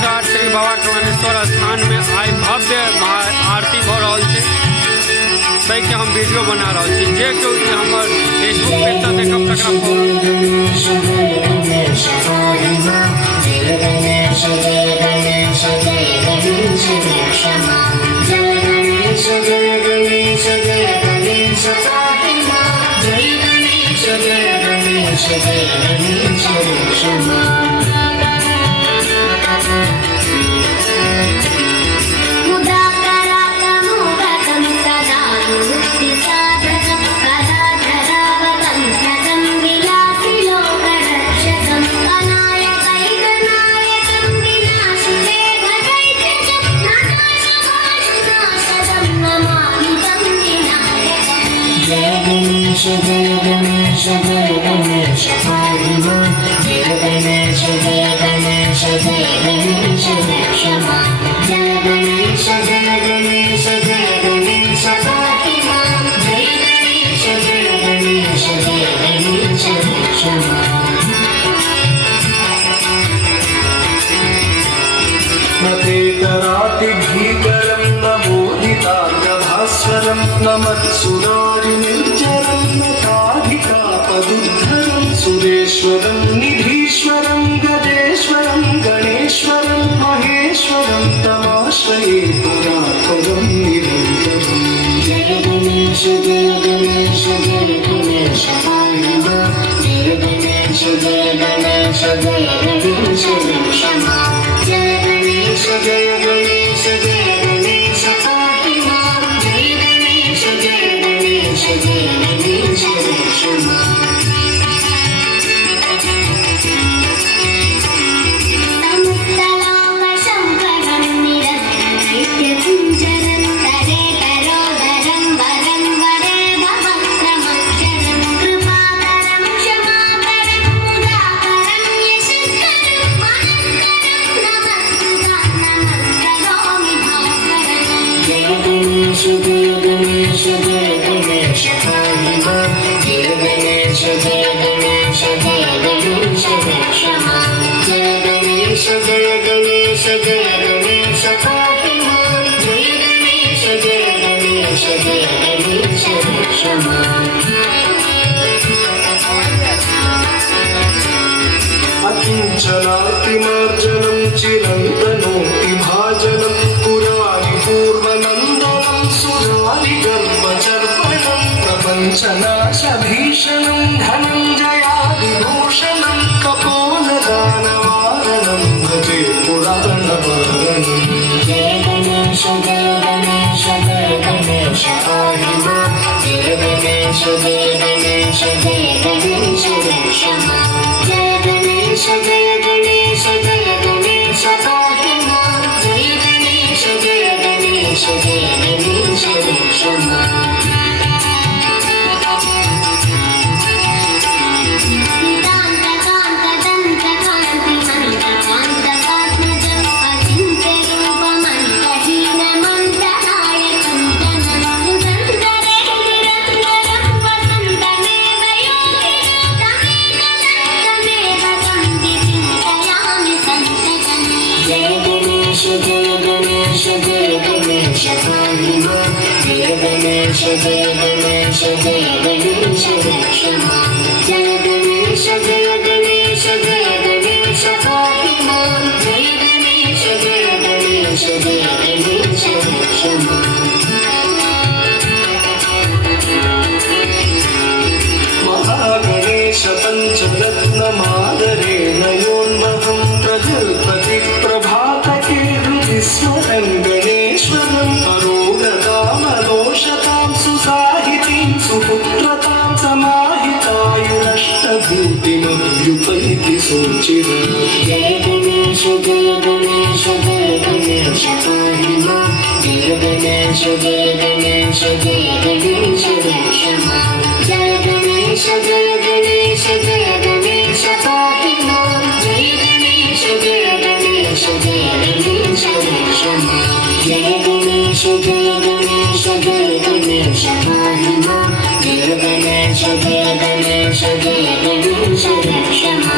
108 श्री बाबा कमलेश्वर स्थान में आई भव्य आरती हो रहा है, ताकि हम वीडियो बना रहा छी। जे केओ हमर फेसबुक पेज से देखब भीकरं नमोदितार्गभास्वरं नमत्सुरारिनिर्जरं नताधिकापदुद्धरं सुरेश्वरं निधीश्वरं गजेश्वरं गणेश्वरं महेश्वरं तमाश्रये पुरातरं निरन्तरम्। जय गणेश जय गणेश जय गणेश पालना, जय गणेश जय गणेश जय गणेश रक्षमा, जय गणेश जय गणेश जय गणेश पालना, जय गणेश जय गणेश जय गणेश रक्षमा। अकिञ्चनातिमार्जनं चिरन्तनोति भाजनं पुराणि पूर्वनन्दनं सुरादिगर्भचर्पणं प्रपञ्चनाशभीषणं धनञ्जयादिभूषणं कपोलदानवारणं भजे पुराणवारणम्। जय गणेश जय गणेश जय गणेश पाहि मां, जय गणेश जय गणेश जय गणेश रक्षमा, जय गणेश जय गणेश जय गणेश पाहि मां, जय गणेश जय गणेश जय गणेश रक्षमा। जय गणेश जय गणेश रक्षमा, जय गणेश जय गणेश जय गणेश पाहि मां, जय गणेश जय गणेश जय गणेश रक्षमा। महागणेश पञ्चरत्नमादरेण योन्महं प्रजल्पति प्रभातके हृदि स्मरन् गणेश्वरं परोगतामलोषतां सुसाहितीं सुपुत्रतां समाहितायुरष्टभूतिमुद्युपैति सुचिरम्। जय गणेश जय गणेश जय गणेश पाहि मां, जय गणेश जय गणेश जय गणेश रक्षमा, जय गणेश जय गणेश जय गणेश पाहि मां, जय गणेश जय गणेश जय गणेश रक्षमा, जय गणेश जय गणेश जय गणेश पाहि मां, जय गणेश जय गणेश जय गणेश रक्षमा।